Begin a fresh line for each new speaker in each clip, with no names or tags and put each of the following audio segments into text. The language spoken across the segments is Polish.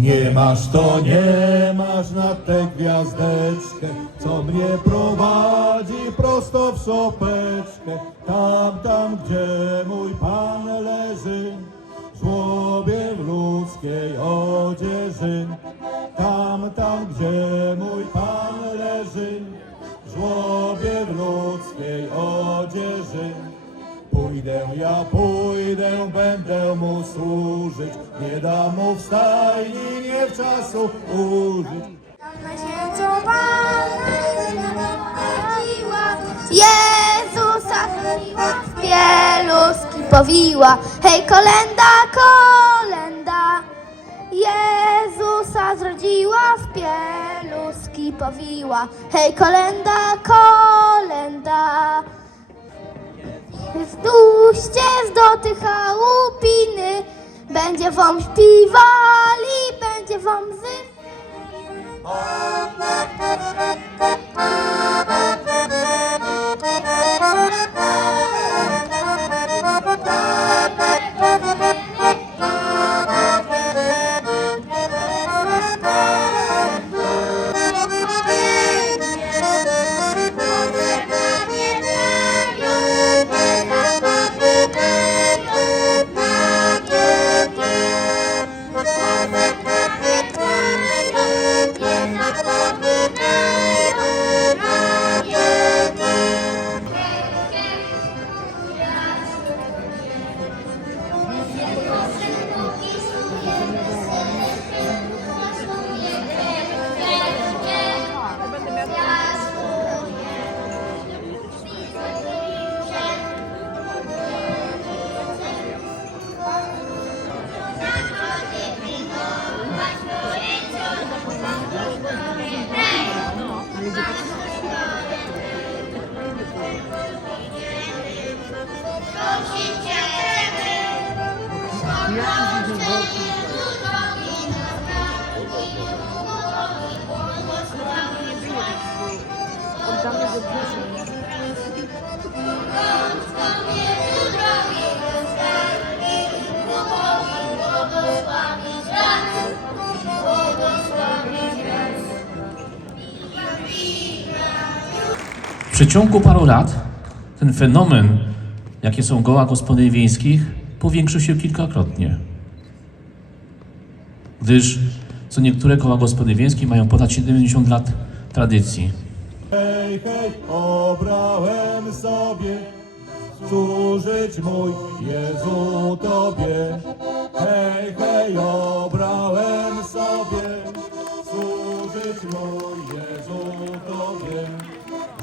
Nie masz to nie masz na tę gwiazdeczkę, co mnie prowadzi prosto w sopeczkę. Tam, tam, gdzie mój Pan leży, żłobie w ludzkiej odzieży. Tam, tam, gdzie mój Pan leży, żłobie w ludzkiej odzieży. Pójdę, ja pójdę, będę mu służyć, nie dam mu w stajni, nie w czasu użyć.
Jezusa w pieluski powiła. Hej, kolenda, kolenda. Jezusa zrodziła w pieluski powiła. Hej, kolenda, kolenda. Wduście do tych chałupiny, będzie wam śpiewali,
przeciągu paru lat ten fenomen, jakie są koła gospodyń wiejskich, powiększył się kilkakrotnie. Gdyż co niektóre koła gospodyń wiejskich mają ponad 70 lat tradycji.
Hej, hej, obrałem sobie służyć mój Jezu Tobie. Hej, hej, obrałem sobie służyć mój.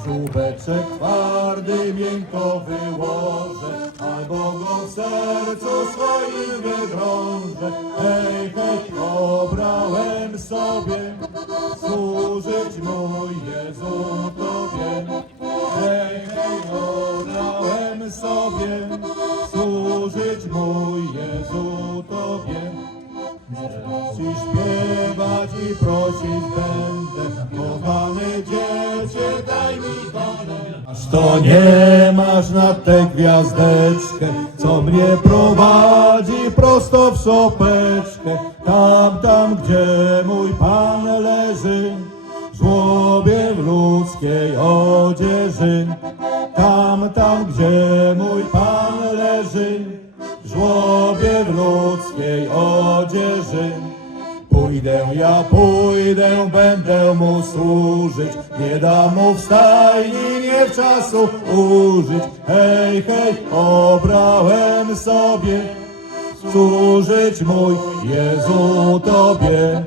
Żółbeczek twardy miękko wyłożę, albo go w sercu swoim wydrążę. Hej, hej, obrałem sobie służyć mój Jezu Tobie. Hej, hej, obrałem sobie to nie masz na tę gwiazdeczkę, co mnie prowadzi prosto w sopeczkę. Tam, tam, gdzie mój Pan leży, żłobie w ludzkiej odzieży. Tam, tam, gdzie mój Pan leży, żłobie w ludzkiej odzieży. Pójdę, ja pójdę, będę mu służyć, nie dam mu w stajni, nie w czasu użyć. Hej, hej, obrałem sobie służyć mój Jezu Tobie.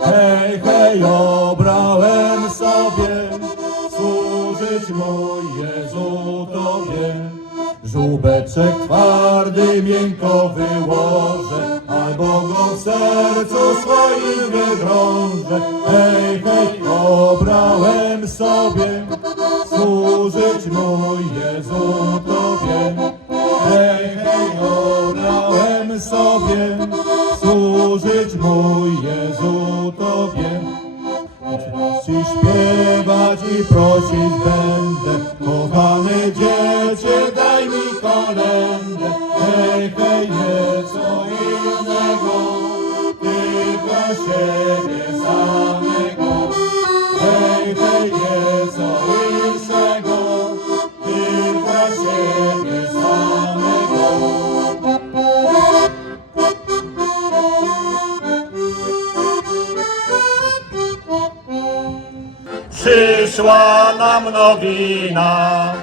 Hej, hej, obrałem sobie służyć mój Jezu Tobie. Żółbeczek twardy miękko wyłożę, Hej, hej, obrałem sobie służyć mój Jezu Tobie. Hej, hej, obrałem sobie służyć mój Jezu Tobie. Ci śpiewać i prosić
Przyszła nam nowina,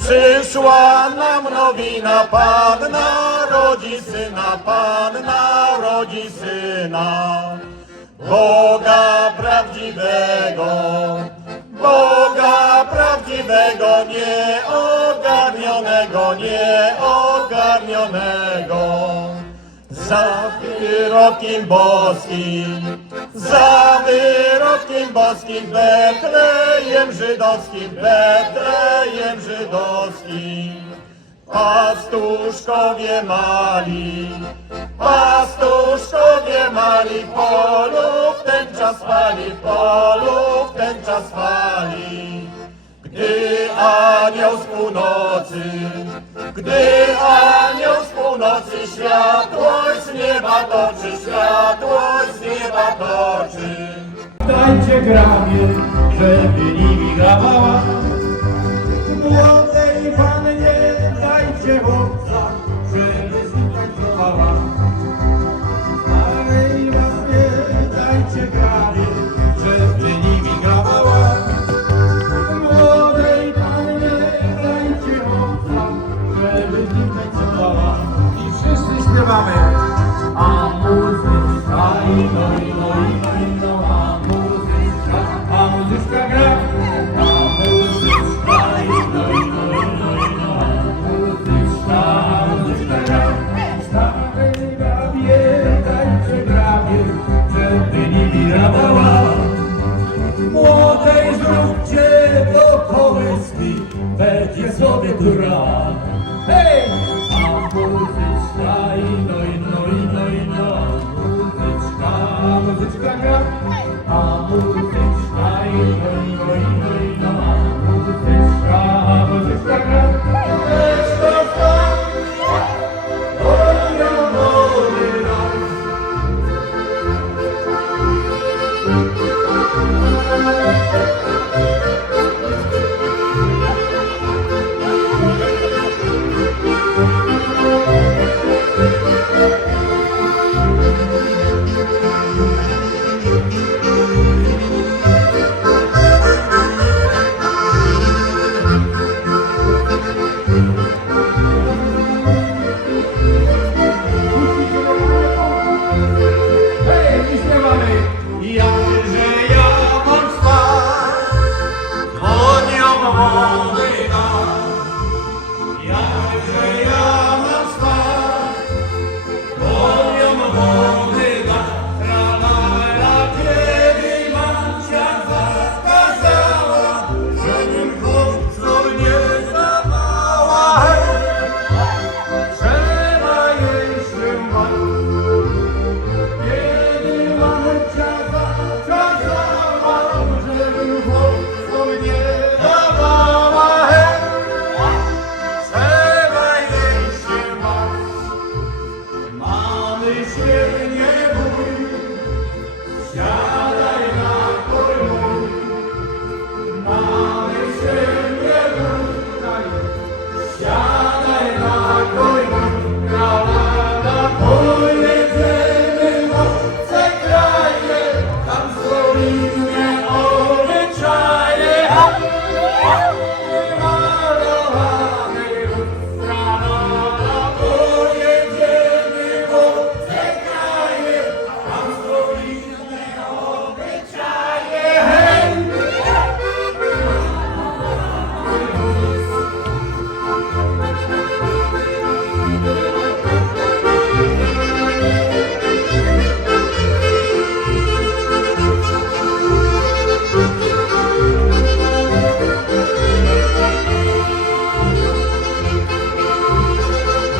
przyszła nam nowina, Pan narodzi syna, Pan narodzi syna. Boga prawdziwego, Boga prawdziwego, nieogarnionego, nieogarnionego. Za wyrokiem boskim, za wyrokiem boskim Betlejem żydowskim, Betlejem żydowskim. Pastuszkowie mali, pastuszkowie mali, polów ten czas fali, polów ten czas fali. Gdy anioł z północy gdy anioł z północy światłość z nieba toczy, światłość z nieba toczy. Dajcie gramię, żeby nimi grała. I'm my love. Fix my.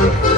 Thank you.